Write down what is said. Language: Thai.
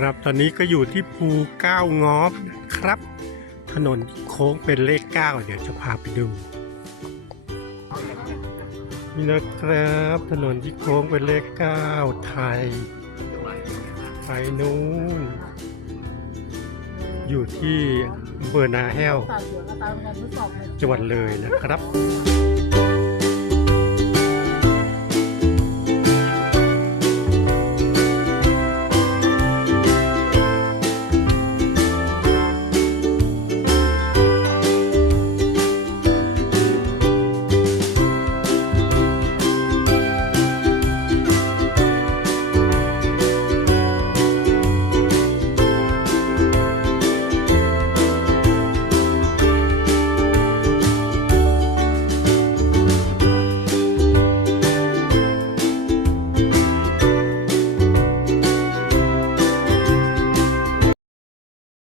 ครับ ตอนนี้ก็อยู่ที่ภูเก้างอบนะครับ ถนนโค้งเป็นเลขเก้าเดี๋ยวจะพาไปดูนี่นะครับ ถนนที่โค้งเป็นเลขเก้าไทยไปนู้นอยู่ที่อำเบอร์นาแห้วเลจังหวัดเลยนะครับ